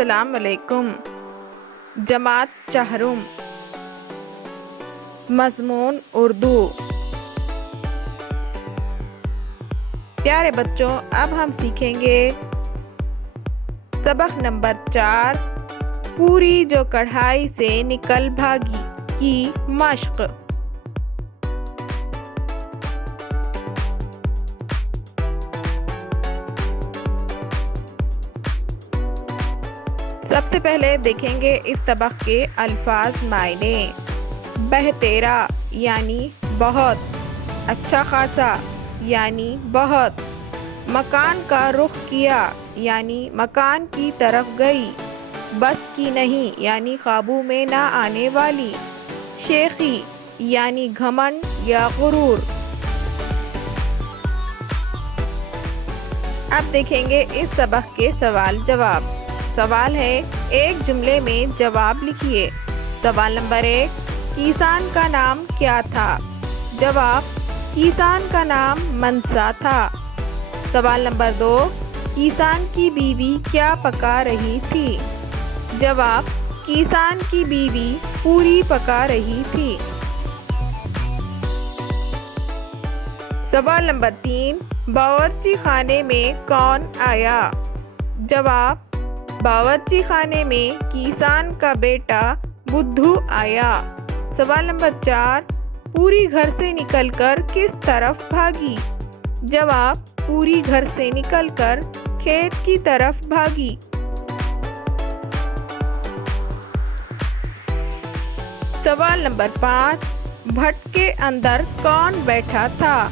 السلام علیکم۔ جماعت چہرم، مضمون اردو۔ پیارے بچوں، اب ہم سیکھیں گے سبق نمبر 4، پوری جو کڑھائی سے نکل بھاگی کی مشق۔ سب سے پہلے دیکھیں گے اس سبق کے الفاظ معنی۔ بہتیرا یعنی بہت، اچھا خاصا یعنی بہت، مکان کا رخ کیا یعنی مکان کی طرف گئی، بس کی نہیں یعنی قابو میں نہ آنے والی، شیخی یعنی گھمنڈ یا غرور۔ اب دیکھیں گے اس سبق کے سوال جواب۔ سوال ہے، ایک جملے میں جواب لکھیے۔ سوال نمبر 1، کیسان کا نام کیا تھا؟ جواب، کیسان کا نام منسا تھا۔ سوال نمبر 2، کیسان کی بیوی کیا پکا رہی تھی؟ جواب، کیسان کی بیوی پوری پکا رہی تھی۔ سوال نمبر 3، باورچی خانے میں کون آیا؟ جواب، باورچی خانے میں کیسان کا بیٹا بدھو آیا۔ سوال نمبر 4، پوری گھر سے نکل کر کس طرف بھاگی؟ جواب، پوری گھر سے نکل کر کھیت کی طرف بھاگی۔ سوال نمبر 5، بھٹ کے اندر کون بیٹھا تھا؟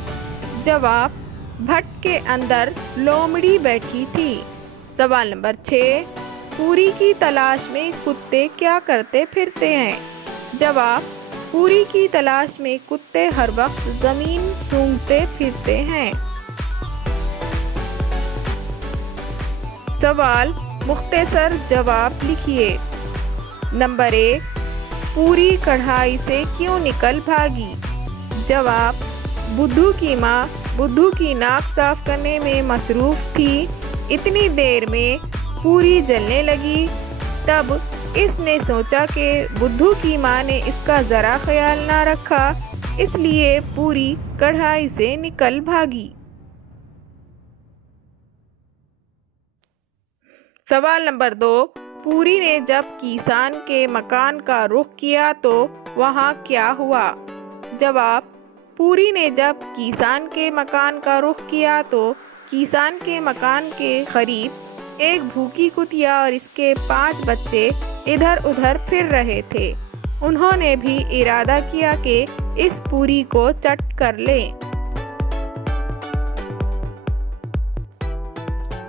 جواب، بھٹ کے اندر لومڑی بیٹھی تھی۔ سوال نمبر 6، پوری کی تلاش میں کتے کیا کرتے پھرتے ہیں؟ جواب، پوری کی تلاش میں کتے ہر وقت زمین سونگھتے پھرتے ہیں۔ سوال، مختصر جواب لکھیے۔ نمبر 1، پوری کڑھائی سے کیوں نکل بھاگی؟ جواب، بدھو کی ماں بدھو کی ناک صاف کرنے میں مصروف تھی، اتنی دیر میں پوری جلنے لگی، تب اس نے سوچا کہ بدھو کی ماں نے اس کا ذرا خیال نہ رکھا، اس لیے پوری کڑھائی سے نکل بھاگی۔ سوال نمبر 2، پوری نے جب کیسان کے مکان کا رخ کیا تو وہاں کیا ہوا؟ جواب، پوری نے جب کیسان کے مکان کا رخ کیا تو کیسان کے مکان کے قریب ایک بھوکی کتیا اور اس کے 5 بچے ادھر ادھر پھر رہے تھے۔ انہوں نے بھی ارادہ کیا کہ اس پوری کو چٹ کر لیں۔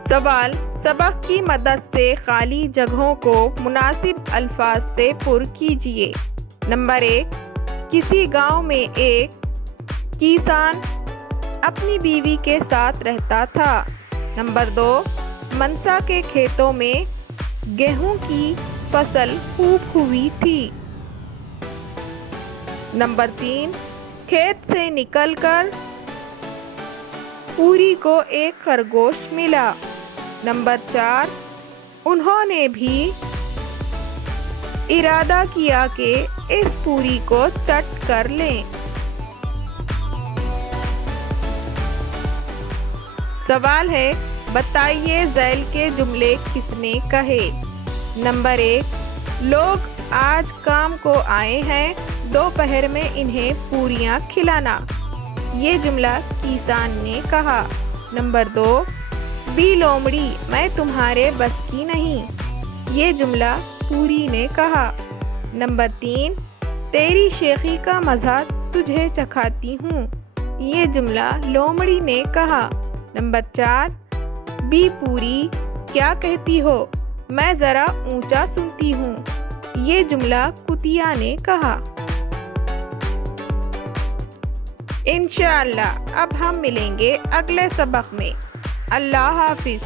سوال، سبق کی مدد سے خالی جگہوں کو مناسب الفاظ سے پر کیجیے۔ نمبر 1، کسی گاؤں میں ایک کیسان اپنی بیوی کے ساتھ رہتا تھا۔ نمبر 2، منسا کے کھیتوں میں گیہوں کی فصل خوب ہوئی تھی۔ نمبر 3، کھیت سے نکل کر پوری کو ایک خرگوش ملا۔ نمبر 4، انہوں نے بھی ارادہ کیا کہ اس پوری کو چٹ کر لیں۔ سوال ہے، بتائیے ذیل کے جملے کس نے کہے؟ نمبر 1، لوگ آج کام کو آئے ہیں، دوپہر میں انہیں پوریاں کھلانا۔ یہ جملہ کیسان نے کہا۔ نمبر 2، بی لومڑی میں تمہارے بس کی نہیں، یہ جملہ پوری نے کہا۔ نمبر 3، تیری شیخی کا مزہ تجھے چکھاتی ہوں، یہ جملہ لومڑی نے کہا۔ نمبر 4، بی پوری کیا کہتی ہو، میں ذرا اونچا سنتی ہوں، یہ جملہ کتیا نے کہا۔ انشاءاللہ اب ہم ملیں گے اگلے سبق میں۔ اللہ حافظ۔